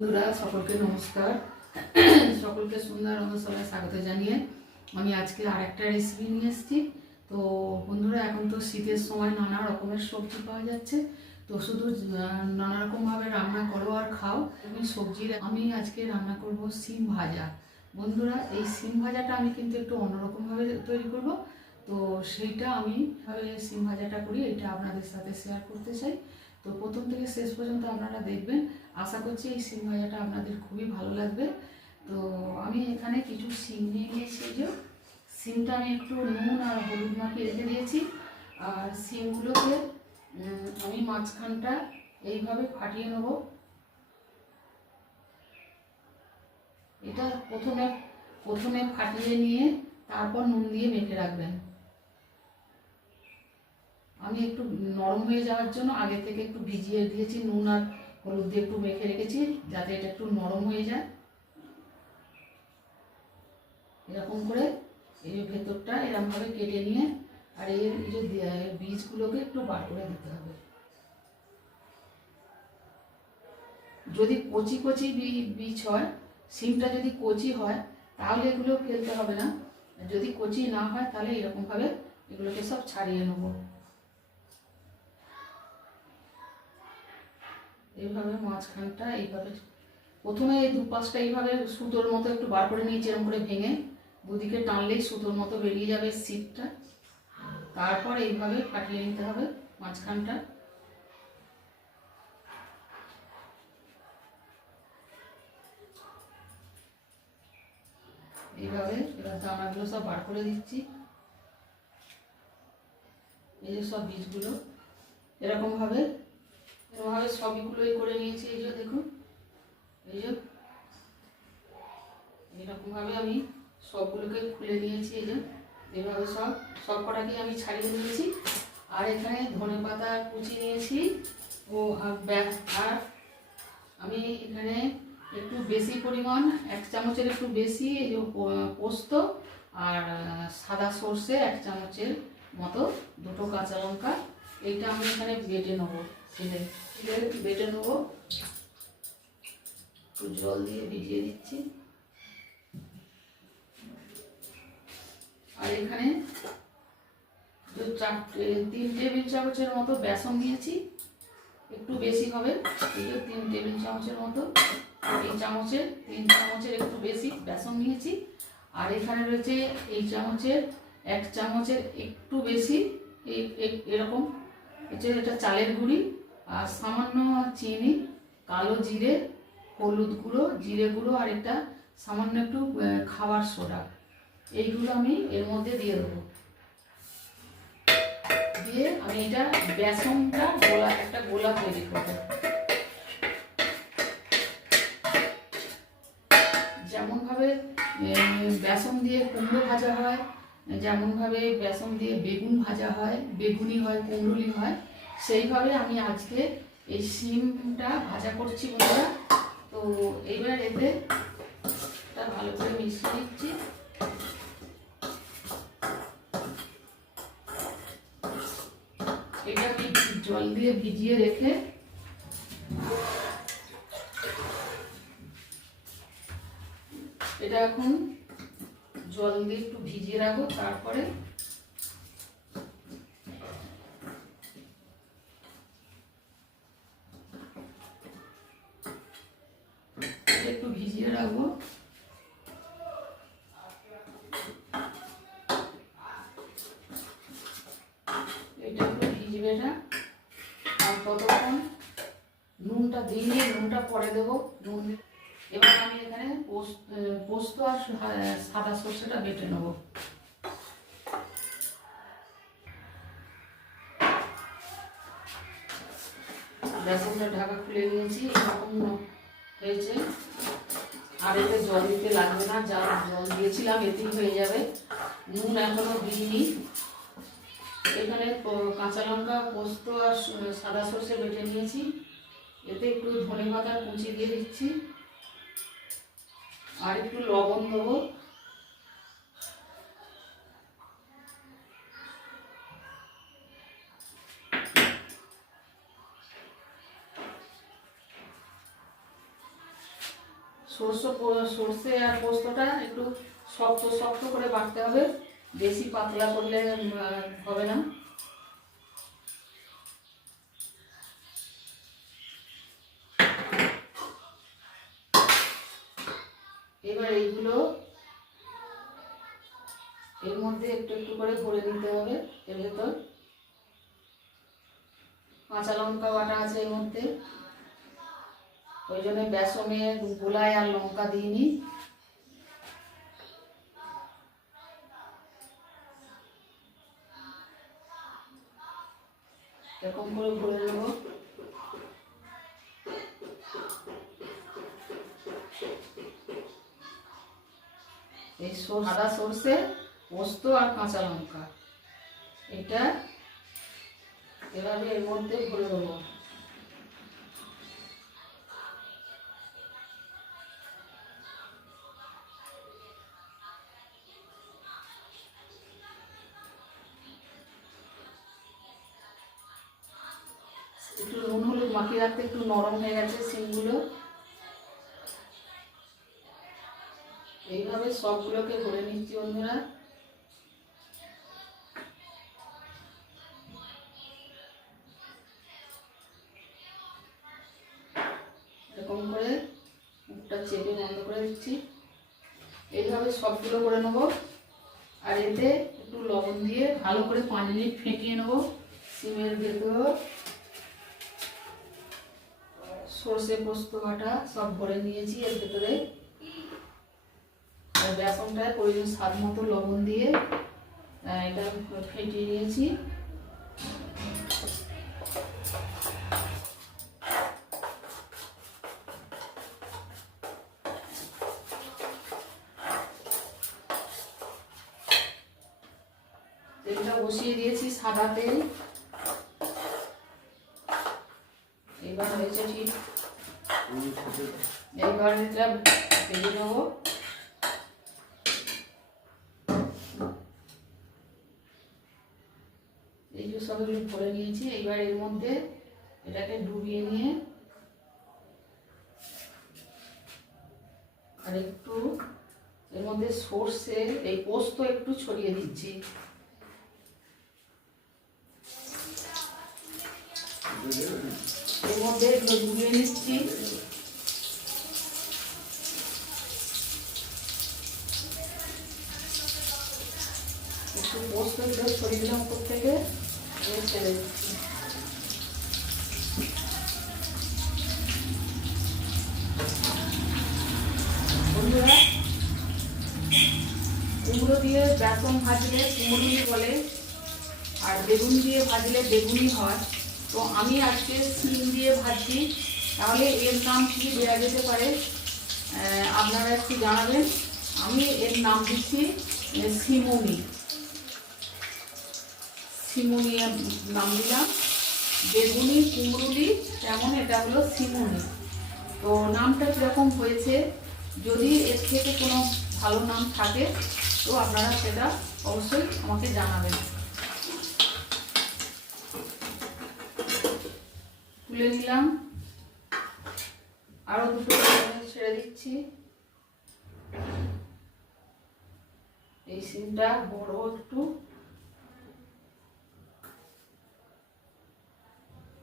বন্ধুরা, সকলকে নমস্কার। সকলকে সুন্দর অনুষ্ঠানে স্বাগত জানিয়ে আমি আজকে আরেকটা রেসিপি নিয়ে এসেছি। তো বন্ধুরা, এখন তো শীতের সময় নানা রকমের সবজি পাওয়া যাচ্ছে। তো শুধু নানা রকমভাবে রান্না করো আর খাও। আমি সবজির, আমি আজকে রান্না করব সিম ভাজা। বন্ধুরা, এই সিম ভাজাটা আমি কিন্তু একটু অন্যরকমভাবে তৈরি করব। তো সেইটা আমি সিম ভাজাটা করি, এটা আপনাদের সাথে শেয়ার করতে চাই। তো প্রথম থেকে শেষ পর্যন্ত আপনারা দেখবেন। আশা করছি এই সিম ভাজাটা আপনাদের খুবই ভালো লাগবে। তো আমি এখানে কিছু সিম নিয়ে নিয়েছি যে। সিমটা আমি একটু নুন আর হলুদ মাখিয়ে রেখে দিয়েছি। আর সিমগুলোকে আমি মাঝখানটা এইভাবে ফাটিয়ে নেব। এটা প্রথমে প্রথমে ফাটিয়ে নিয়ে তারপর নুন দিয়ে মেখে রাখবেন। আমি একটু নরম হয়ে যাওয়ার জন্য আগে থেকে একটু ভিজিয়ে দিয়েছি, নুন আর হলুদ দিয়ে একটু মেখে রেখেছি, যাতে এটা একটু নরম হয়ে যায়। এরকম করে এই ভেতরটা এরকমভাবে কেটে নিয়ে আর এর যে বীজগুলোকে একটু বার করে দিতে হবে। যদি কচি কচি বীজ হয়, সিমটা যদি কচি হয়, তাহলে এগুলো ফেলতে হবে না। যদি কচি না হয়, তাহলে এরকমভাবে এগুলোকে সব ছাড়িয়ে নেব। এইভাবে মাঝখানটা এইভাবে, প্রথমে এই দু পাশটা এইভাবে সুতোর মতো একটু বার করে নিয়েছি এরকম করে ভেঙে দুদিকে টানলেই সুতোর মতো বেরিয়ে যাবে সিটটা তারপর এইভাবে কাটিয়ে নিতে হবে মাঝখানটা। এইভাবে এবার দানাগুলো সব বার করে দিচ্ছি। এই যে সব বীজগুলো এরকমভাবে এরকমভাবে সবগুলোই করে নিয়েছি, এই যে দেখুন, এই যে। এরকমভাবে আমি সবগুলোকে খুলে নিয়েছি, এই যে। এভাবে সব সব কটাকে আমি ছাড়িয়ে নিয়েছি আর এখানে ধনে পাতা কুচি নিয়েছি ও আর আর আমি এখানে একটু বেশি পরিমাণ, এক চামচের একটু বেশি পোস্ত আর সাদা সর্ষে এক চামচের মতো দুটো কাঁচা লঙ্কা, এইটা আমি এখানে বেটে নেব। ছেলে বেটে নেব। একটু জল দিয়ে ভিজিয়ে দিচ্ছি। আর এখানে চারটে তিন টেবিল চামচের মতো বেসন নিয়েছি। একটু বেশি হবে, এই তিন টেবিল চামচের মতো। এই চামচের, তিন চামচের একটু বেশি বেসন নিয়েছি। আর এখানে রয়েছে এই চামচের, এক চামচের একটু বেশি, এই- এরকম। হচ্ছে এটা চালের গুঁড়ি। আর সামান্য চিনি, কালো জিরে, হলুদ গুঁড়ো, জিরে গুঁড়ো আর একটা সামান্য একটু খাবার সোডা। এইগুলো আমি এর মধ্যে দিয়ে দেবো। দিয়ে আমি এটা বেসনটা গোলা, একটা গোলা তৈরি করব। যেমনভাবে বেসন দিয়ে কুমড়ো ভাজা হয়, যেমনভাবে বেসন দিয়ে বেগুন ভাজা হয়, বেগুনি হয়, কুমড়ুলি হয় সেইভাবে আমি আজকে এই সিমটা ভাজা করছি বন্ধুরা। তো এইবার এতে ভালো করে মিশিয়ে দিচ্ছি এটা আমি জল দিয়ে ভিজিয়ে রেখে এটা এখন জল দিয়ে একটু ভিজিয়ে রাখব, তারপরে এটা একটু ভিজিয়ে রাখব এটা আর ততক্ষণ নুনটা দিয়ে নুনটা পরে দেবো। নুন এবার আমি এখানে পোস্ত আর সাদা সর্ষেটা বেটে নেব। বেসনটা ঢাকা খুলে নিয়েছি, এরকম হয়েছে। আর এতে জল দিতে লাগবে না, যা জল দিয়েছিলাম, এতেই হয়ে যাবে। নুন এখনও দিইনি। এখানে কাঁচা লঙ্কা, পোস্ত আর সাদা সর্ষে বেটে নিয়েছি। এতে একটু ধনে পাতা কুচি দিয়ে দিচ্ছি। আর একটু লবণ দেবো। সরষে সরষে আর পোস্তটা একটু শক্ত শক্ত করে বাটতে হবে। বেশি পাতলা করলে হবে না। এবার এইগুলো এর মধ্যে একটু একটু করে ভরে দিতে হবে এর ভেতর। কাঁচা লঙ্কা বাটা আছে এর মধ্যে। ওই জন্য বেসনে গোলায় আর লঙ্কা দিইনি। এরকম করে ভরে দেবো এই সাদা সর্ষে, পোস্ত আর কাঁচা লঙ্কা। এটা এভাবে এর মধ্যে ভরে দেবো মাখিয়ে রাখতে একটু নরম হয়ে গেছে সিমগুলো। এইভাবে সবগুলোকে ভরে নিচ্ছি বন্ধুরা। এরকম করে মুখটা চেপে বন্ধ করে দিচ্ছি। এইভাবে সবগুলো করে নেব। আর এতে একটু লবণ দিয়ে ভালো করে পাঁচ মিনিট ফেটিয়ে নেব। সিমের ভেতর। সর্ষে পোস্ত বাটা সব ভরে নিয়েছি, এর ভেতরে আর বেসনটায় প্রয়োজন স্বাদ মতো লবণ দিয়ে এটা ফেটিয়ে নিয়েছি। তেলটা বসিয়ে দিয়েছি সাদা তেল এবার হয়েছে ঠিক এইবার এটা ভেজে নেব। এই যে সবগুলো ভরে নিয়েছি, এইবার এর মধ্যে এটাকে ডুবিয়ে নিয়ে আর একটু এর মধ্যে সর্ষে এই পোস্ত একটু ছড়িয়ে দিচ্ছি। এর মধ্যে ডুবিয়ে নিচ্ছি একটু পোস্ত এগুলো ছড়িয়ে দিলাম উপর থেকে ছেড়ে দিচ্ছি। বন্ধুরা কুমড়ো দিয়ে বেসন ভাজলে কুমড়ি বলে আর বেগুন দিয়ে ভাজলে বেগুনি হয়। তো আমি আজকে সিম দিয়ে ভাজছি। তাহলে এর নাম কি দেওয়া যেতে পারে? আপনারা একটু জানাবেন। আমি এর নাম দিচ্ছি আহ, সিমুনি নাম দিলাম। বেগুনি, কুমড়ুলি তেমন এটা হলো সিমুনি। তো নামটা কীরকম হয়েছে? যদি এর থেকে কোনো ভালো নাম থাকে, তো আপনারা সেটা অবশ্যই আমাকে জানাবেন। তুলে নিলাম। আরও দুটো ছেড়ে দিচ্ছি। এই সিমটা বড় একটু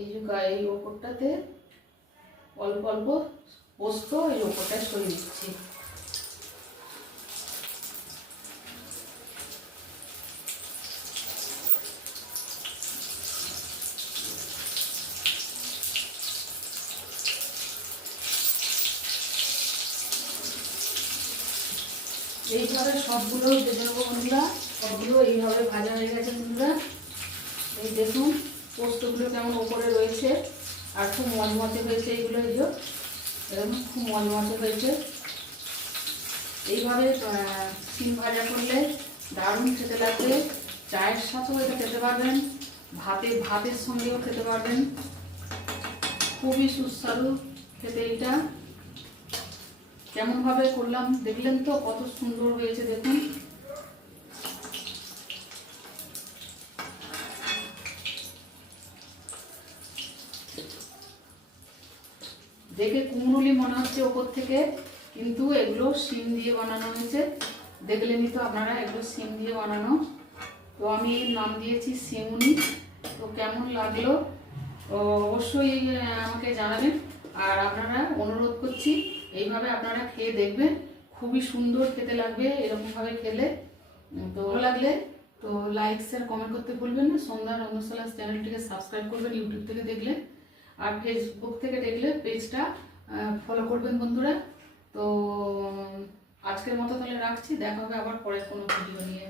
এই যে এই ওপরটাতে অল্প অল্প পোস্ত, এই ওপরটায় সরিয়ে দিচ্ছি। এইভাবে সবগুলো ভেজে নেব বন্ধুরা। সবগুলো এইভাবে ভাজা হয়ে গেছে বন্ধুরা। এই দেখুন। পোস্তগুলো কেমন ওপরে রয়েছে আর খুব মচমচে হয়েছে এইগুলো এই এরকম খুব মচমচে হয়েছে। এইভাবে সিম ভাজা করলে দারুণ খেতে লাগবে। চায়ের সাথেও এটা খেতে পারবেন, ভাতে, ভাতের সঙ্গেও খেতে পারবেন। খুবই সুস্বাদু খেতে এটা কেমনভাবে করলাম দেখলেন তো, কত সুন্দর হয়েছে দেখুন। দেখে কুমড়ুলি মনে হচ্ছে ওপর থেকে, কিন্তু এগুলো সিম দিয়ে বানানো হয়েছে। দেখলেনই তো আপনারা, এগুলো সিম দিয়ে বানানো। তো আমি নাম দিয়েছি সিমুনি তো কেমন লাগল? অবশ্যই আমাকে জানাবেন। আর আপনারা অনুরোধ করছি, এইভাবে আপনারা খেয়ে দেখবেন। খুবই সুন্দর খেতে লাগবে এরকমভাবে খেলে। তো ভালো লাগলে তো লাইক শেয়ার কমেন্ট করতে ভুলবেন না। সন্ধ্যা রন্ধশালা চ্যানেলটিকে সাবস্ক্রাইব করবেন ইউটিউব থেকে দেখলে। আর ফেসবুক থেকে দেখলে পেজটা ফলো করবেন বন্ধুরা। তো, আজকের মতো তাহলে রাখছি। দেখা হবে আবার পরের কোনো ভিডিও নিয়ে।